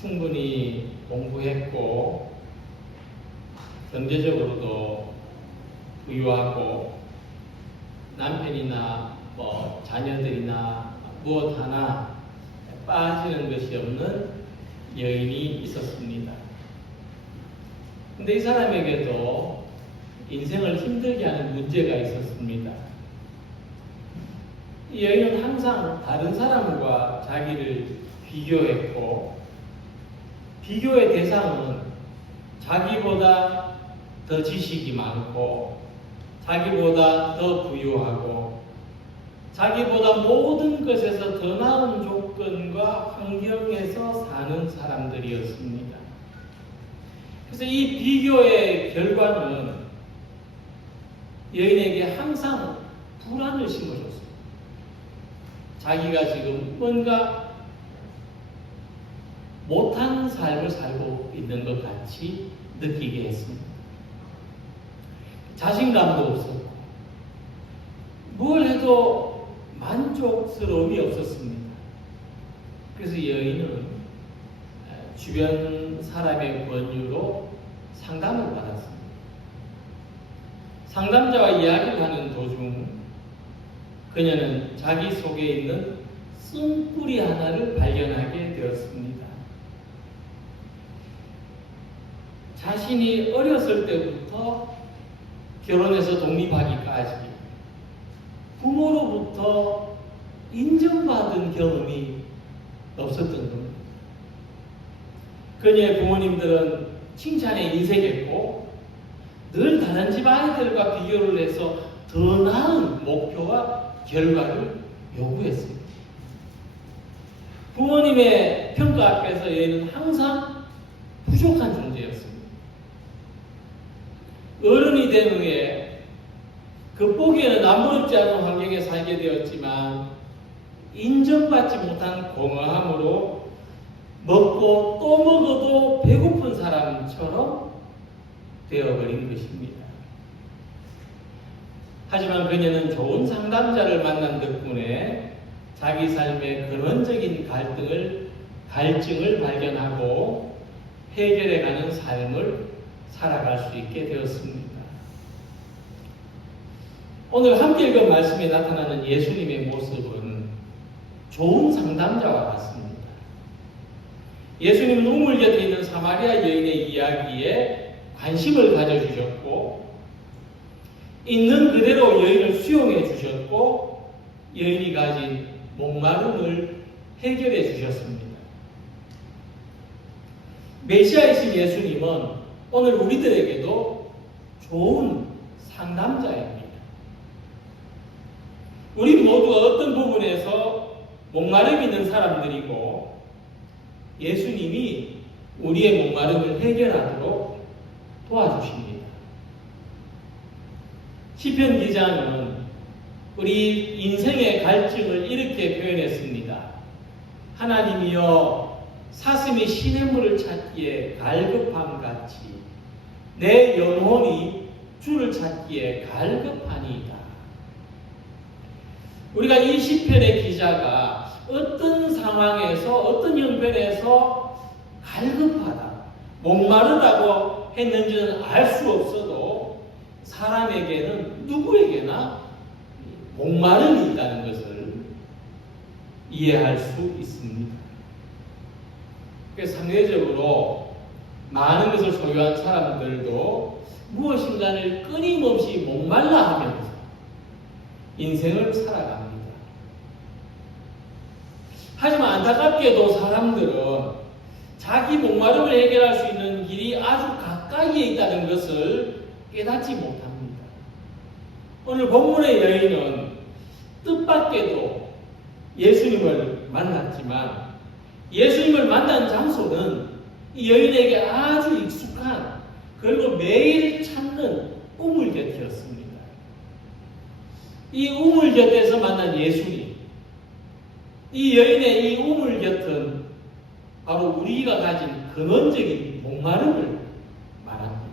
충분히 공부했고 경제적으로도 부유하고 남편이나 자녀들이나 무엇 하나 빠지는 것이 없는 여인이 있었습니다. 근데 이 사람에게도 인생을 힘들게 하는 문제가 있었습니다. 이 여인은 항상 다른 사람과 자기를 비교했고, 비교의 대상은 자기보다 더 지식이 많고, 자기보다 더 부유하고, 자기보다 모든 것에서 더 나은 조건과 환경에서 사는 사람들이었습니다. 그래서 이 비교의 결과는 여인에게 항상 불안을 심어줬어요. 자기가 지금 뭔가 못한 삶을 살고 있는 것 같이 느끼게 했습니다. 자신감도 없었고, 뭘 해도 만족스러움이 없었습니다. 그래서 여인은 주변 사람의 권유로 상담을 받았습니다. 상담자와 이야기를 하는 도중 그녀는 자기 속에 있는 쓴뿌리 하나를 발견하게 되었습니다. 자신이 어렸을 때부터 결혼해서 독립하기까지 부모로부터 인정받은 경험이 없었던 겁니다. 그녀의 부모님들은 칭찬에 인색했고 늘 다른 집 아이들과 비교를 해서 더 나은 목표와 결과를 요구했습니다. 부모님의 평가 앞에서 얘는 항상 부족한 존재였습니다. 어른이 된 후에 겉보기에는 남부럽지 않은 환경에 살게 되었지만 인정받지 못한 공허함으로 먹고 또 먹어도 배고픈 사람처럼 되어버린 것입니다. 하지만 그녀는 좋은 상담자를 만난 덕분에 자기 삶의 근원적인 갈증을 발견하고 해결해가는 삶을 살아갈 수 있게 되었습니다. 오늘 함께 읽은 말씀에 나타나는 예수님의 모습은 좋은 상담자와 같습니다. 예수님은 우물 곁에 있는 사마리아 여인의 이야기에 관심을 가져주셨고 있는 그대로 여인을 수용해 주셨고 여인이 가진 목마름을 해결해 주셨습니다. 메시아이신 예수님은 오늘 우리들에게도 좋은 상담자입니다. 우리 모두가 어떤 부분에서 목마름이 있는 사람들이고 예수님이 우리의 목마름을 해결하도록 도와주십니다. 시편 기자는 우리 인생의 갈증을 이렇게 표현했습니다. 하나님이여 사슴이 시냇물을 찾기에 갈급함 같이 내 영혼이 주를 찾기에 갈급하니이다. 우리가 이 시편의 기자가 어떤 상황에서 어떤 형편에서 갈급하다, 목마르다고 했는지는 알 수 없어도 사람에게는 누구에게나 목마름이 있다는 것을 이해할 수 있습니다. 그래서 상대적으로 많은 것을 소유한 사람들도 무엇인가를 끊임없이 목말라 하면서 인생을 살아갑니다. 하지만 안타깝게도 사람들은 자기 목마름을 해결할 수 있는 길이 아주 가까이에 있다는 것을 깨닫지 못합니다. 오늘 본문의 여인은 뜻밖에도 예수님을 만났지만 예수님을 만난 장소는 이 여인에게 아주 익숙한 그리고 매일 찾는 우물 곁이었습니다. 이 우물 곁에서 만난 예수님, 이 여인의 이 우물 곁은 바로 우리가 가진 근원적인 목마름을 말합니다.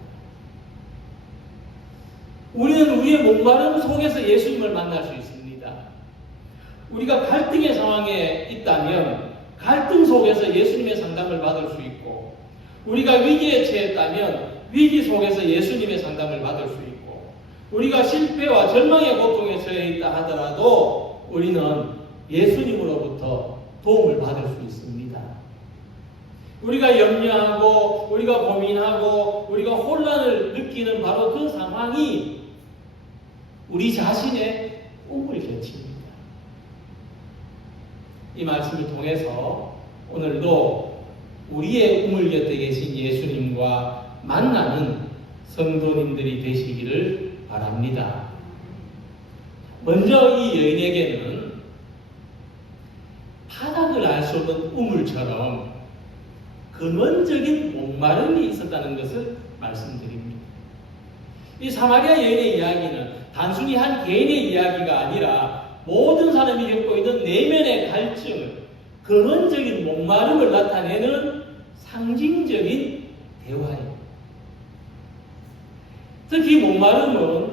우리는 우리의 목마름 속에서 예수님을 만날 수 있습니다. 우리가 갈등의 상황에 있다면 갈등 속에서 예수님의 상담을 받을 수 있고, 우리가 위기에 처했다면 위기 속에서 예수님의 상담을 받을 수 있고, 우리가 실패와 절망의 고통에 처해 있다 하더라도 우리는 예수님으로부터 도움을 받을 수 있습니다. 우리가 염려하고 우리가 고민하고 우리가 혼란을 느끼는 바로 그 상황이 우리 자신의 우물곁입니다. 이 말씀을 통해서 오늘도 우리의 우물 곁에 계신 예수님과 만나는 성도님들이 되시기를 바랍니다. 먼저 이 여인에게는 바닥을 알 수 없는 우물처럼 근원적인 목마름이 있었다는 것을 말씀드립니다. 이 사마리아 여인의 이야기는 단순히 한 개인의 이야기가 아니라 모든 사람이 겪고 있는 내면의 갈증을, 근원적인 목마름을 나타내는 상징적인 대화입니다. 특히 목마름은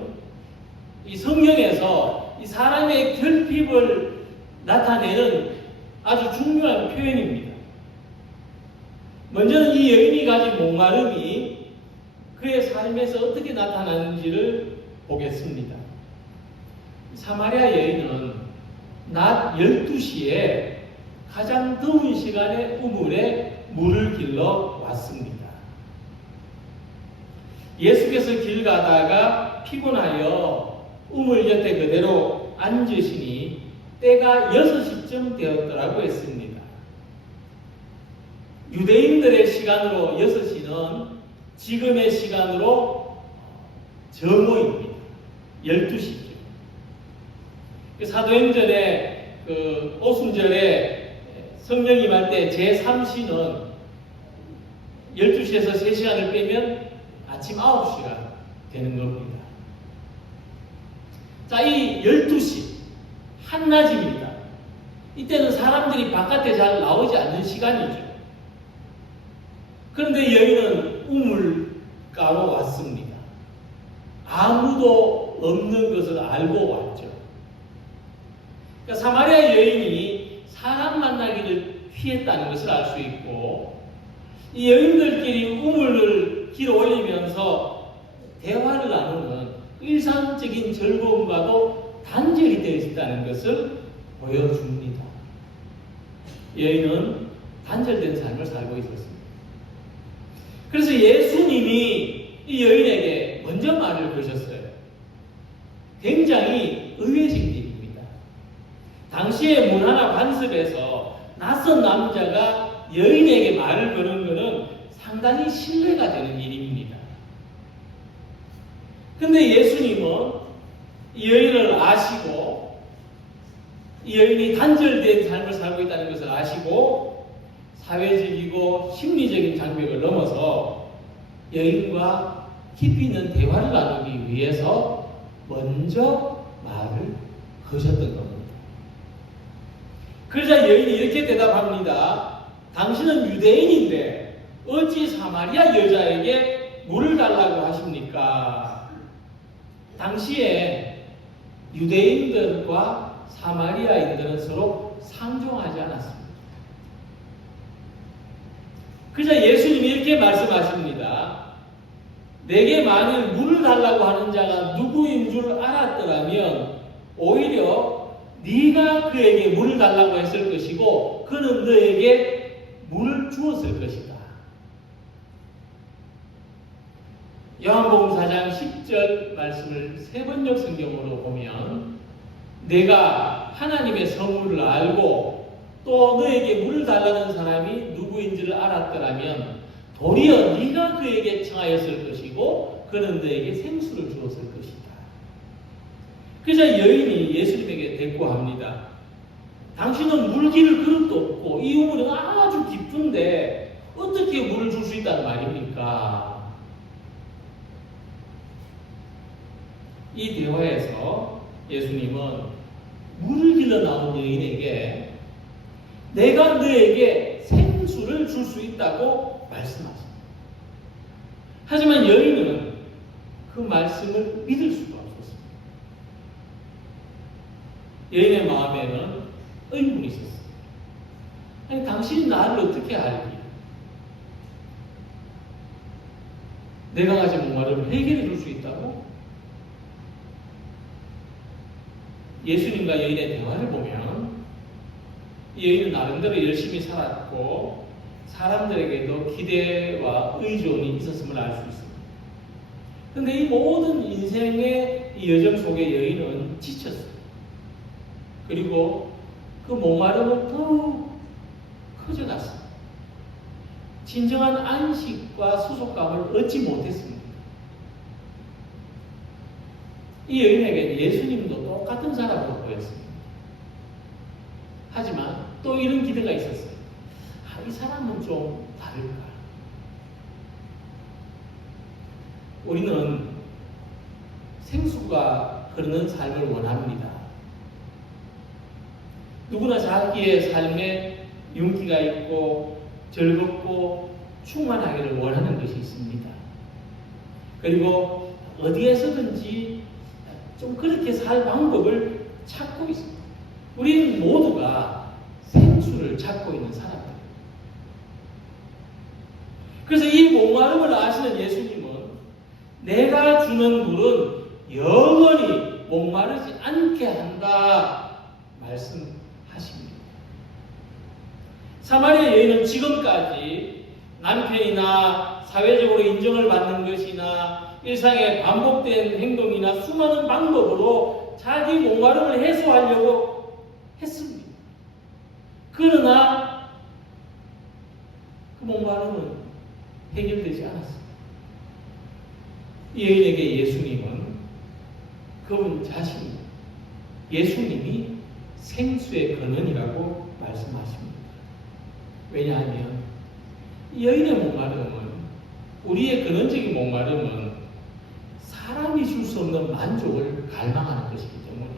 이 성경에서 이 사람의 결핍을 나타내는 아주 중요한 표현입니다. 먼저는 이 여인이 가진 목마름이 그의 삶에서 어떻게 나타나는지를 보겠습니다. 사마리아 여인은 낮 12시에 가장 더운 시간에 우물에 물을 길러 왔습니다. 예수께서 길 가다가 피곤하여 우물 곁에 그대로 앉으시니 때가 6시쯤 되었더라고 했습니다. 유대인들의 시간으로 6시는 지금의 시간으로 정오입니다. 12시죠. 사도행전에 오순절에 성령 임할 때 제3시는 12시에서 3시간을 빼면 아침 9시가 되는 겁니다. 자, 이 12시, 한낮입니다. 이때는 사람들이 바깥에 잘 나오지 않는 시간이죠. 그런데 여인은 우물가로 왔습니다. 아무도 없는 것을 알고 왔죠. 그러니까 사마리아 여인이 사람 만나기를 피했다는 것을 알 수 있고, 이 여인들끼리 우물을 길어 올리면서 대화를 나누는 일상적인 즐거움과도 단절이 되어 있다는 것을 보여줍니다. 여인은 단절된 삶을 살고 있었습니다. 그래서 예수님이 이 여인에게 먼저 말을 거셨어요. 굉장히 의외적 일입니다. 당시의 문화나 관습에서 낯선 남자가 여인에게 말을 거는 것은 상당히 신뢰가 되는 일입니다. 그런데 예수님은 이 여인을 아시고, 이 여인이 단절된 삶을 살고 있다는 것을 아시고, 사회적이고 심리적인 장벽을 넘어서 여인과 깊이 있는 대화를 나누기 위해서 먼저 말을 거셨던 겁니다. 그러자 여인이 이렇게 대답합니다. 당신은 유대인인데 어찌 사마리아 여자에게 물을 달라고 하십니까? 당시에 유대인들과 사마리아인들은 서로 상종하지 않았습니다. 그러자 예수님이 이렇게 말씀하십니다. 내게 만일 물을 달라고 하는 자가 누구인 줄 알았더라면 오히려 네가 그에게 물을 달라고 했을 것이고 그는 너에게 물을 주었을 것이다. 요한복음 4장 10절 말씀을 세번역 성경으로 보면 내가 하나님의 선물을 알고 또 너에게 물을 달라는 사람이 누구인지를 알았더라면 도리어 네가 그에게 청하였을 것이고 그는 너에게 생수를 주었을 것이다. 그래서 여인이 예수님에게 대꾸합니다. 당신은 물기를 그릇도 없고 이 우물은 아주 깊은데 어떻게 물을 줄 수 있다는 말입니까? 이 대화에서 예수님은 물을 길러 나온 여인에게 내가 너에게 생수를 줄 수 있다고 말씀하십니다. 하지만 여인은 그 말씀을 믿을 수가 없었습니다. 여인의 마음에는 의문이 있었습니다. 아니, 당신이 나를 어떻게 알기? 내가 가진 목마름을 해결해 줄 수 있다고? 예수님과 여인의 대화를 보면 이 여인은 나름대로 열심히 살았고 사람들에게도 기대와 의존이 있었음을 알 수 있습니다. 그런데 이 모든 인생의 이 여정 속에 여인은 지쳤어요. 그리고 그 목마름은 더욱 커져갔습니다. 진정한 안식과 소속감을 얻지 못했습니다. 이 여인에게 예수님도 똑같은 사람으로 보였습니다. 하지만 또 이런 기대가 있었어요. 이 사람은 좀 다를까? 우리는 생수가 흐르는 삶을 원합니다. 누구나 자기의 삶에 윤기가 있고 즐겁고 충만하기를 원하는 것이 있습니다. 그리고 어디에서든지 좀 그렇게 살 방법을 찾고 있습니다. 우리는 모두가 생수를 찾고 있는 사람들. 그래서 이 목마름을 아시는 예수님은 내가 주는 물은 영원히 목마르지 않게 한다 말씀하십니다. 사마리아 여인은 지금까지 남편이나 사회적으로 인정을 받는 것이나 일상에 반복된 행동이나 수많은 방법으로 자기 목마름을 해소하려고 했습니다. 그러나 그 목마름은 해결되지 않았습니다. 이 여인에게 예수님은 그분 자신, 예수님이 생수의 근원이라고 말씀하십니다. 왜냐하면 이 여인의 목마름은, 우리의 근원적인 목마름은 사람이 줄 수 없는 만족을 갈망하는 것이기 때문에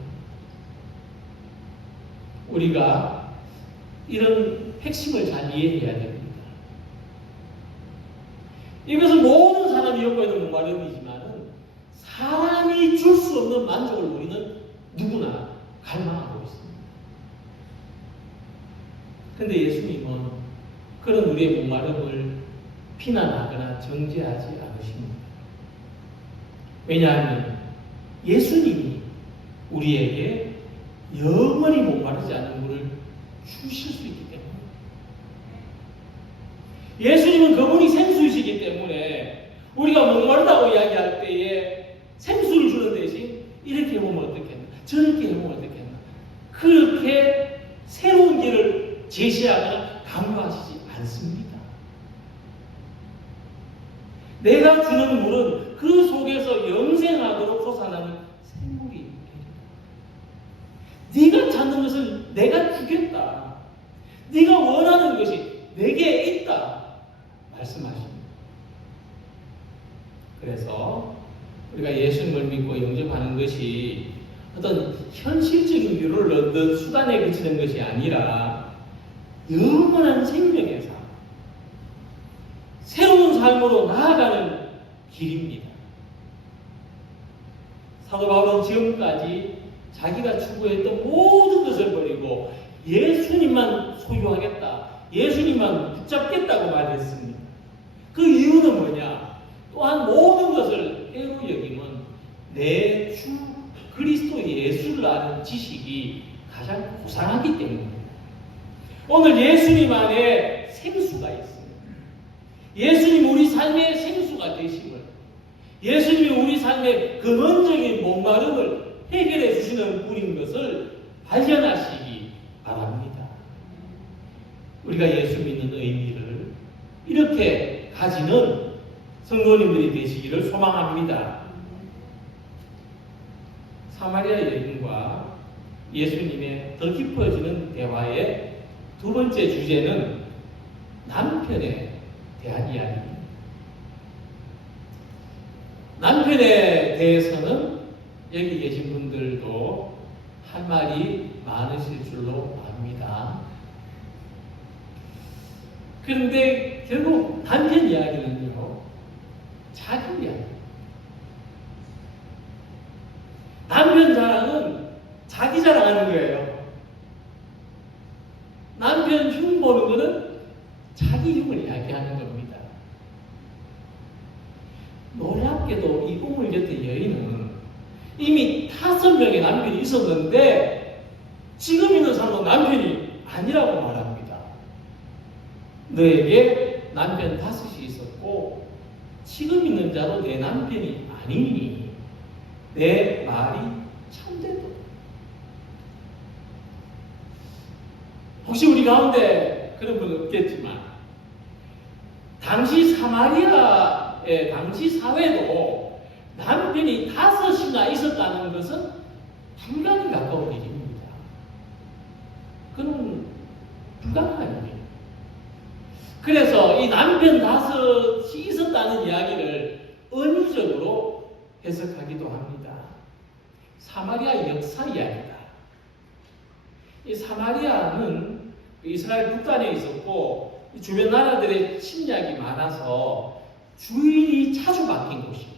우리가 이런 핵심을 잘 이해해야 됩니다. 이것은 모든 사람이 겪고 있는 목마름이지만 사람이 줄 수 없는 만족을 우리는 누구나 갈망하고 있습니다. 그런데 예수님은 그런 우리의 목마름을 비난하거나 정죄하지 않으십니다. 왜냐하면 예수님이 우리에게 영원히 목마르지 않은 물을 주실 수 있기 때문에, 예수님은 그분이 생수이시기 때문에 우리가 목마르다고 이야기할 때에 생수를 주는 대신 이렇게 해보면 어떻겠나, 저렇게 해보면 어떻겠나, 그렇게 새로운 길을 제시하거나 강요하시지 않습니다. 내가 주는 물은 그 속에서 영생하도록 솟아나는 샘물이 되리라. 네가 찾는 것을 내가 주겠다. 네가 원하는 것이 내게 있다 말씀하십니다. 그래서 우리가 예수님을 믿고 영접하는 것이 어떤 현실적인 위로를 얻는 수단에 그치는 것이 아니라 영원한 생명의 삶, 새로운 삶으로 나아가는 길입니다. 사도 바울은 지금까지 자기가 추구했던 모든 것을 버리고 예수님만 소유하겠다, 예수님만 붙잡겠다고 말했습니다. 그 이유는 뭐냐? 또한 모든 것을 애로 여김은 내 주 그리스도 예수를 아는 지식이 가장 고상하기 때문입니다. 오늘 예수님 안에 생수가 있습니다. 예수님 우리 삶의 생수가 되심을, 예수님이 우리 삶의 근원적인 목마름을 해결해 주시는 분인 것을 발견하시기 바랍니다. 우리가 예수 믿는 의미를 이렇게 가지는 성도님들이 되시기를 소망합니다. 사마리아 여인과 예수님의 더 깊어지는 대화의 두 번째 주제는 남편에 대한 이야기입니다. 남편에 대해서는 여기 계신 분들도 할 말이 많으실 줄로 압니다. 그런데 결국 남편 이야기는요, 자기 이야기. 남편 자랑은 자기 자랑하는 거예요. 남편 남편 흉 보는 것은 자기 흉을 이야기하는 겁니다. 놀랍게도 이 우물 곁에 여인은 이미 5명의 남편이 있었는데 지금 있는 사람은 남편이 아니라고 말합니다. 너에게 남편 5이 있었고 지금 있는 자도 내 남편이 아니니 내 말이 참되도다. 혹시 우리 가운데 그런 분은 없겠지만 당시 사마리아의 당시 사회도 남편이 5이나 있었다는 것은 불가능에 가까운 일입니다. 그건 불가능한 일이에요. 그래서 이 남편 5이 있었다는 이야기를 은유적으로 해석하기도 합니다. 사마리아 역사 이야기다. 이 사마리아는 이스라엘 북단에 있었고 주변 나라들의 침략이 많아서 주인이 자주 바뀐 곳이에요.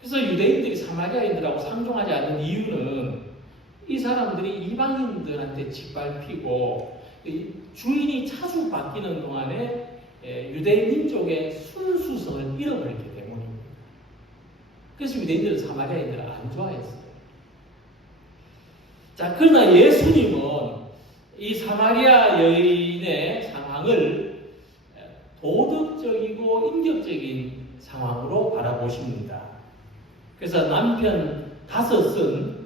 그래서 유대인들이 사마리아인들하고 상종하지 않는 이유는 이 사람들이 이방인들한테 짓밟히고 주인이 자주 바뀌는 동안에 유대인 민족의 순수성을 잃어버렸기 때문입니다. 그래서 유대인들은 사마리아인들을 안 좋아했어요. 자, 그러나 예수님은 이 사마리아 여인의 상황을 도덕적이고 인격적인 상황으로 바라보십니다. 그래서 남편 5은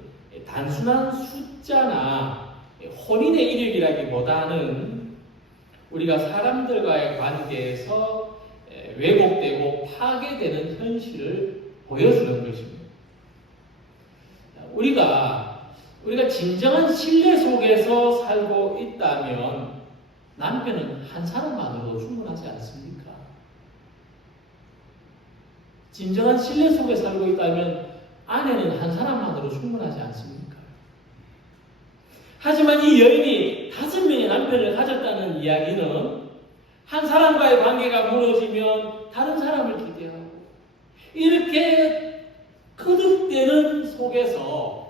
단순한 숫자나 혼인의 이력이라기보다는 우리가 사람들과의 관계에서 왜곡되고 파괴되는 현실을 보여주는 것입니다. 우리가 진정한 신뢰 속에서 살고 있다면 남편은 한 사람만으로도 충분하지 않습니까? 진정한 신뢰 속에 살고 있다면 아내는 한 사람만으로 충분하지 않습니까? 하지만 이 여인이 5명의 남편을 가졌다는 이야기는 한 사람과의 관계가 무너지면 다른 사람을 기대하고 이렇게 거듭되는 속에서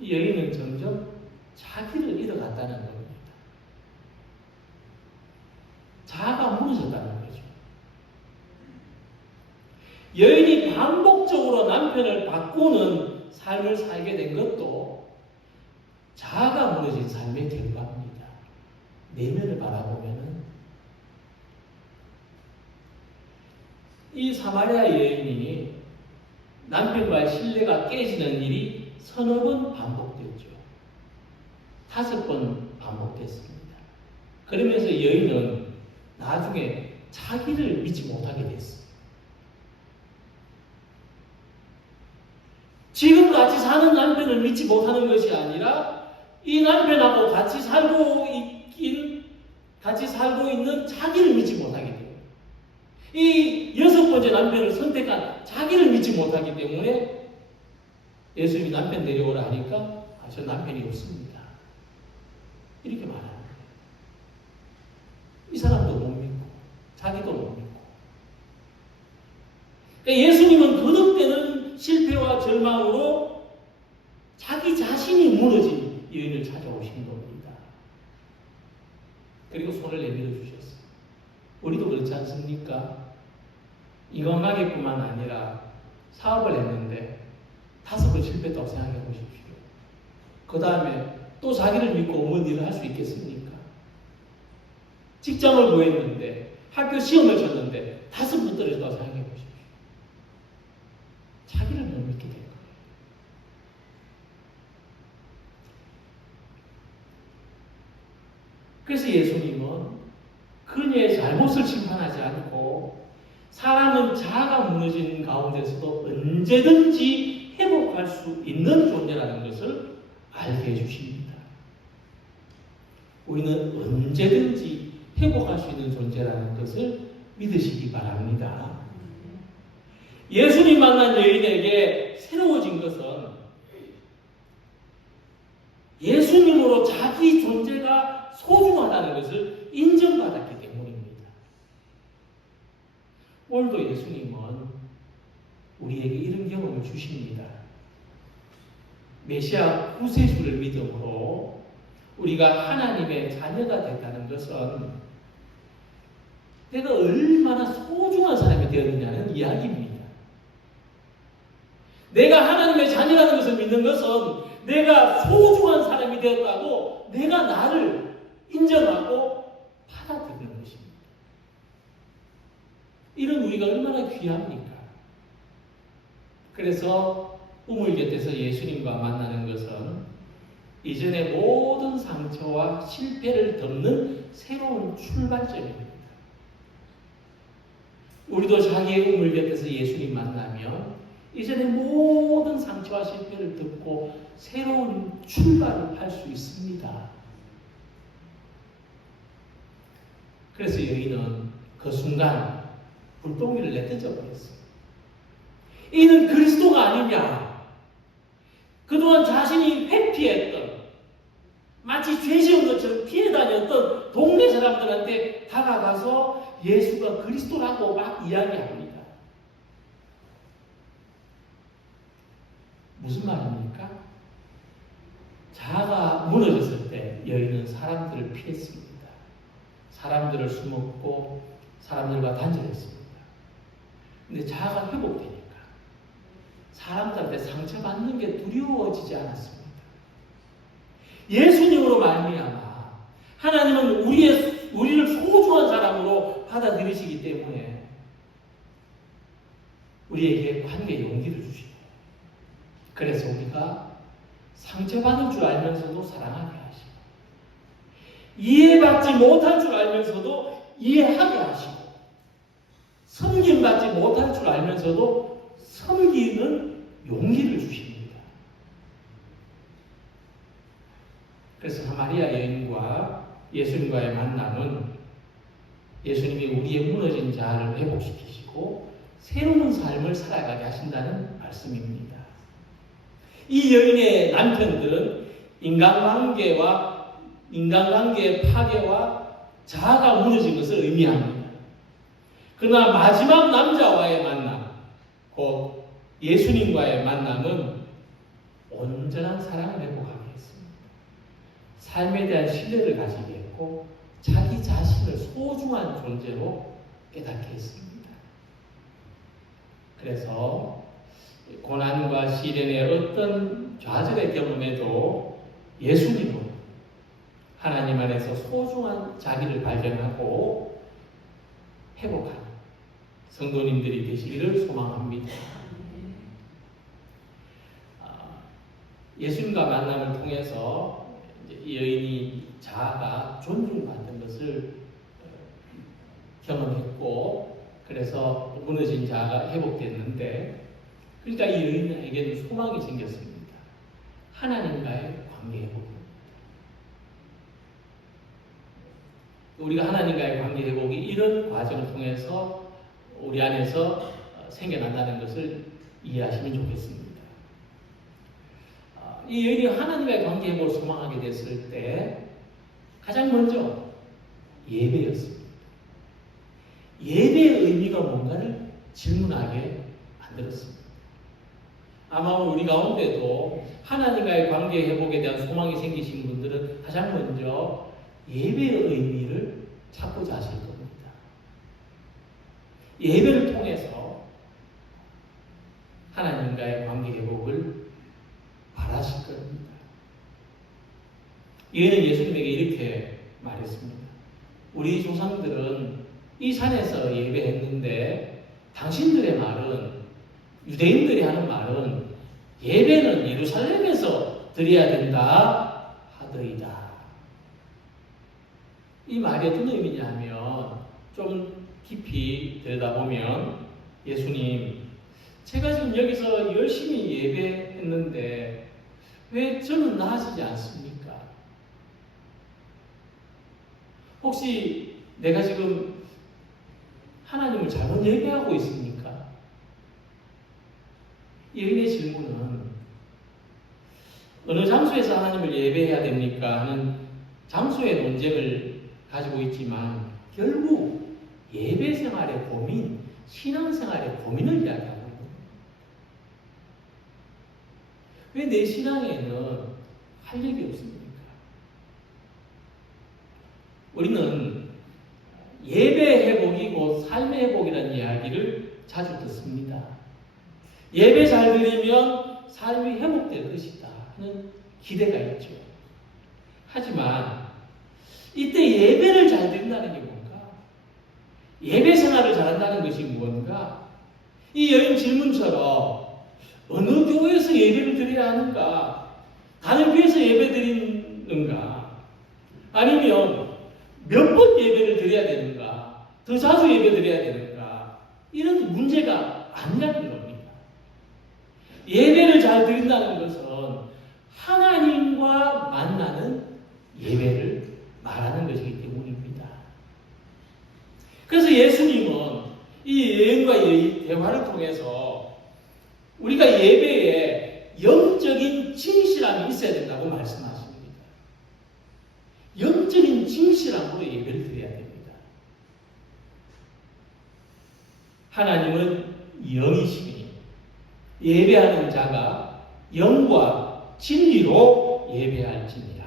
이 여인은 점점 자기를 잃어갔다는 겁니다. 자아가 무너졌다는 거죠. 여인이 반복적으로 남편을 바꾸는 삶을 살게 된 것도 자아가 무너진 삶의 결과입니다. 내면을 바라보면은 이 사마리아 여인이 남편과의 신뢰가 깨지는 일이 서너 번 반복됐죠. 5번 반복됐습니다. 그러면서 여인은 나중에 자기를 믿지 못하게 됐어요. 지금 같이 사는 남편을 믿지 못하는 것이 아니라 이 남편하고 같이 살고 있는 자기를 믿지 못하게 돼요. 이 6번째 남편을 선택한 자기를 믿지 못하기 때문에 예수님이 남편 데려오라 하니까 저 남편이 없습니다. 이렇게 말합니다. 이 사람도 못 믿고 자기도 못 믿고 그러니까 예수님은 거듭되는 실패와 절망으로 자기 자신이 무너진 여인을 찾아오신 겁니다. 그리고 손을 내밀어 주셨어요. 우리도 그렇지 않습니까? 이건가게뿐만 아니라 사업을 했는데 5번 실패했다고 생각해 보십시오. 그 다음에 또 자기를 믿고 어떤 일을 할 수 있겠습니까? 직장을 구했는데 학교 시험을 쳤는데 5번 떨어졌다고 생각해 보십시오. 자기를 못 믿게 된 거예요. 그래서 예수님은 그녀의 잘못을 심판하지 않고 사람은 자아가 무너진 가운데서도 언제든지 회복할 수 있는 존재라는 것을 알게 해주십니다. 우리는 언제든지 회복할 수 있는 존재라는 것을 믿으시기 바랍니다. 예수님 만난 여인에게 새로워진 것은 예수님으로 자기 존재가 소중하다는 것을 인정받았기 때문입니다. 오늘도 예수님은 우리에게 이런 경험을 주십니다. 메시아 구세주를 믿음으로 우리가 하나님의 자녀가 됐다는 것은 내가 얼마나 소중한 사람이 되었느냐는 이야기입니다. 내가 하나님의 자녀라는 것을 믿는 것은 내가 소중한 사람이 되었다고 내가 나를 인정하고 받아들이는 것입니다. 이런 우리가 얼마나 귀합니까? 그래서 우물 곁에서 예수님과 만나는 것은 이전의 모든 상처와 실패를 덮는 새로운 출발점입니다. 우리도 자기의 우물 곁에서 예수님 만나면 이전의 모든 상처와 실패를 덮고 새로운 출발을 할 수 있습니다. 그래서 여인은 그 순간 불똥이를 내던져 버렸어요. 이는 그리스도가 아니냐. 그동안 자신이 회피했던 마치 죄 지은 것처럼 피해 다녔던 동네 사람들한테 다가가서 예수가 그리스도라고 막 이야기합니다. 무슨 말입니까? 자아가 무너졌을 때 여인은 사람들을 피했습니다. 사람들을 숨었고 사람들과 단절했습니다. 근데 자아가 회복되니까 사람들한테 상처받는 게 두려워지지 않았습니다. 예수님으로 말미암아 하나님은 우리를 소중한 사람으로 받아들이시기 때문에 우리에게 관계의 용기를 주시고, 그래서 우리가 상처받을 줄 알면서도 사랑하게 하시고, 이해받지 못할 줄 알면서도 이해하게 하시고, 섬김받지 못할 줄 알면서도 섬기는 용기를 주십니다. 그래서 사마리아 여인과 예수님과의 만남은 예수님이 우리의 무너진 자아를 회복시키시고 새로운 삶을 살아가게 하신다는 말씀입니다. 이 여인의 남편들은 인간관계의 파괴와 자아가 무너진 것을 의미합니다. 그러나 마지막 남자와의 만남, 곧 예수님과의 만남은 온전한 사랑을 회복하게 했습니다. 삶에 대한 신뢰를 가지게 했고 자기 자신을 소중한 존재로 깨닫게 했습니다. 그래서 고난과 시련의 어떤 좌절의 경험에도 예수님은 하나님 안에서 소중한 자기를 발견하고 회복하는 성도님들이 되시기를 소망합니다. 예수님과 만남을 통해서 이 여인이 자아가 존중받는 것을 경험했고, 그래서 무너진 자아가 회복됐는데, 그러니까 이 여인에게는 소망이 생겼습니다. 하나님과의 관계 회복입니다. 우리가 하나님과의 관계 회복이 이런 과정을 통해서 우리 안에서 생겨난다는 것을 이해하시면 좋겠습니다. 이 여인이 하나님과의 관계 회복을 소망하게 됐을 때 가장 먼저 예배였습니다. 예배의 의미가 뭔가를 질문하게 만들었습니다. 아마 우리 가운데도 하나님과의 관계 회복에 대한 소망이 생기신 분들은 가장 먼저 예배의 의미를 찾고자 하실 겁니다. 예배를 통해서 하나님과의 관계 회복을 바라실 겁니다. 이는 예수님에게 이렇게 말했습니다. 우리 조상들은 이 산에서 예배했는데 당신들의 말은, 유대인들이 하는 말은 예배는 예루살렘에서 드려야 된다 하더이다. 이 말이 어떤 의미냐면, 좀 깊이 들여다보면 예수님, 제가 지금 여기서 열심히 예배했는데 왜 저는 나아지지 않습니까? 혹시 내가 지금 하나님을 잘못 예배하고 있습니까? 이 여인의 질문은 어느 장소에서 하나님을 예배해야 됩니까 하는 장소의 논쟁을 가지고 있지만 결국 예배 생활의 고민, 신앙 생활의 고민을 이야기하고 있는 겁니다. 왜 내 신앙에는 할 일이 없습니까? 우리는 예배 회복이고 삶의 회복이라는 이야기를 자주 듣습니다. 예배 잘 드리면 삶이 회복될 것이다 하는 기대가 있죠. 하지만 이때 예배를 잘 드린다는 게 뭔가? 예배 생활을 잘한다는 것이 무언가? 이 여인 질문처럼 어느 교회에서 예배를 드려야 하는가? 다른 교회에서 예배 드리는가? 아니면 몇 번 예배를 드려야 되는가? 더 자주 예배 드려야 되는가? 이런 문제가 아니라는 겁니다. 예배를 잘 드린다는 것은 하나님과 만나는 예배를 말하는 것이기 때문입니다. 그래서 예수님은 이 여인과의 대화를 통해서 우리가 예배에 영적인 진실함이 있어야 된다고 말씀하십니다. 영적인 진실함으로 예배를 드려야 됩니다. 하나님은 영이시니 예배하는 자가 영과 진리로 예배할지니라.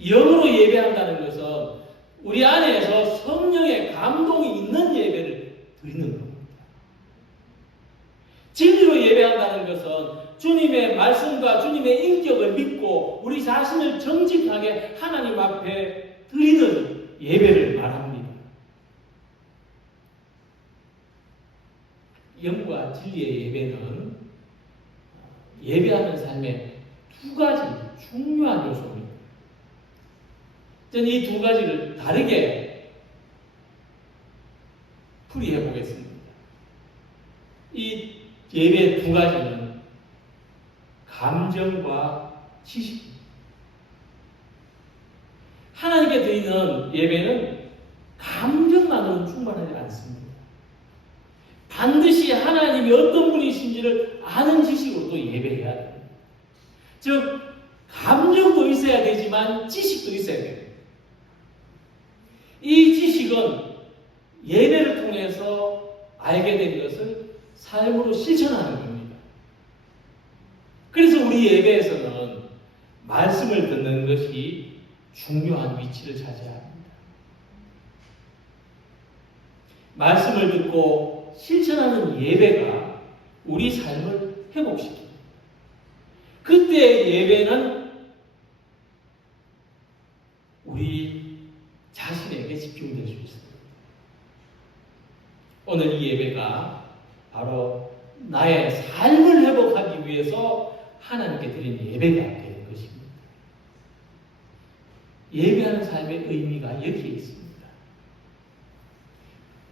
영으로 예배한다는 것은 우리 안에서 성령의 감동이 있는 예배를 드리는 겁니다. 진리로 예배한다는 것은 주님의 말씀과 주님의 인격을 믿고 우리 자신을 정직하게 하나님 앞에 드리는 예배를 말합니다. 영과 진리의 예배는 예배하는 삶의 두 가지 중요한 요소입니다. 저는 이 두 가지를 다르게 풀이해 보겠습니다. 이 예배의 두 가지는 감정과 지식입니다. 하나님께 드리는 예배는 감정만으로는 충분하지 않습니다. 반드시 하나님이 어떤 분이신지를 아는 지식으로도 예배해야 됩니다. 즉, 감정도 있어야 되지만 지식도 있어야 됩니다. 이 지식은 예배를 통해서 알게 된 것을 삶으로 실천하는 겁니다. 그래서 우리 예배에서는 말씀을 듣는 것이 중요한 위치를 차지합니다. 말씀을 듣고 실천하는 예배가 우리 삶을 회복시킵니다. 그때 예배는 우리 자신에게 집중될 수 있습니다. 오늘 이 예배가 바로 나의 삶을 회복하기 위해서 하나님께 드린 예배가 되는 것입니다. 예배하는 삶의 의미가 여기에 있습니다.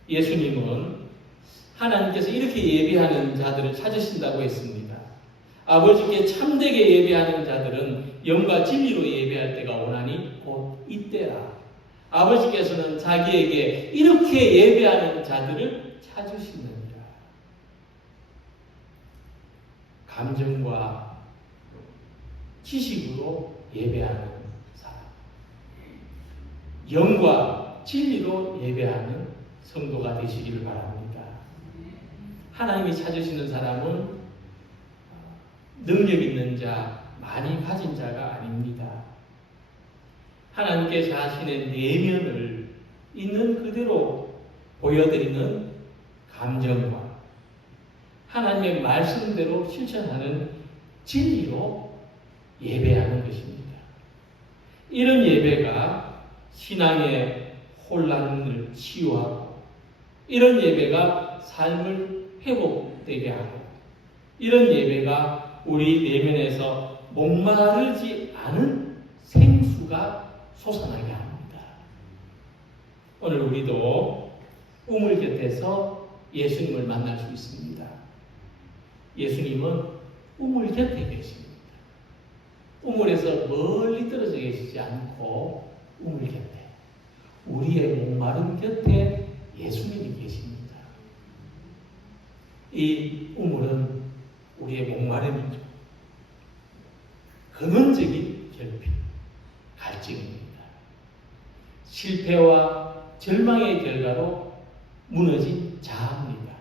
예수님은 하나님께서 이렇게 예배하는 자들을 찾으신다고 했습니다. 아버지께 참되게 예배하는 자들은 영과 진리로 예배할 때가 오나니 곧 이때라. 아버지께서는 자기에게 이렇게 예배하는 자들을 찾으시느니라. 감정과 지식으로 예배하는 사람, 영과 진리로 예배하는 성도가 되시기를 바랍니다. 하나님이 찾으시는 사람은 능력 있는 자, 많이 가진 자가 아닙니다. 하나님께 자신의 내면을 있는 그대로 보여드리는 감정과 하나님의 말씀대로 실천하는 진리로 예배하는 것입니다. 이런 예배가 신앙의 혼란을 치유하고 이런 예배가 삶을 회복되게 하고 이런 예배가 우리 내면에서 목마르지 않은 생수가 솟아나게 합니다. 오늘 우리도 우물 곁에서 예수님을 만날 수 있습니다. 예수님은 우물 곁에 계십니다. 우물에서 멀리 떨어져 계시지 않고 우물 곁에, 우리의 목마른 곁에 예수님이 계십니다. 이 우물은 우리의 목마름이죠. 근원적인 결핍, 갈증입니다. 실패와 절망의 결과로 무너진 자아입니다.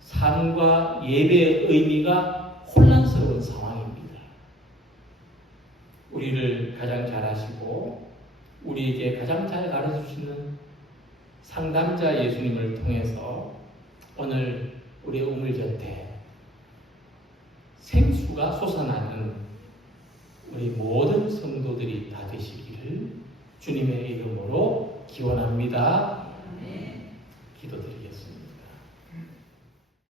삶과 예배의 의미가 혼란스러운 상황입니다. 우리를 일을 가장 잘하시고 우리에게 가장 잘 가르쳐주시는 상담자 예수님을 통해서 오늘 우리 우물곁에 생수가 솟아나는 우리 모든 성도들이 다 되시기를 주님의 이름으로 기원합니다. 기도드리겠습니다.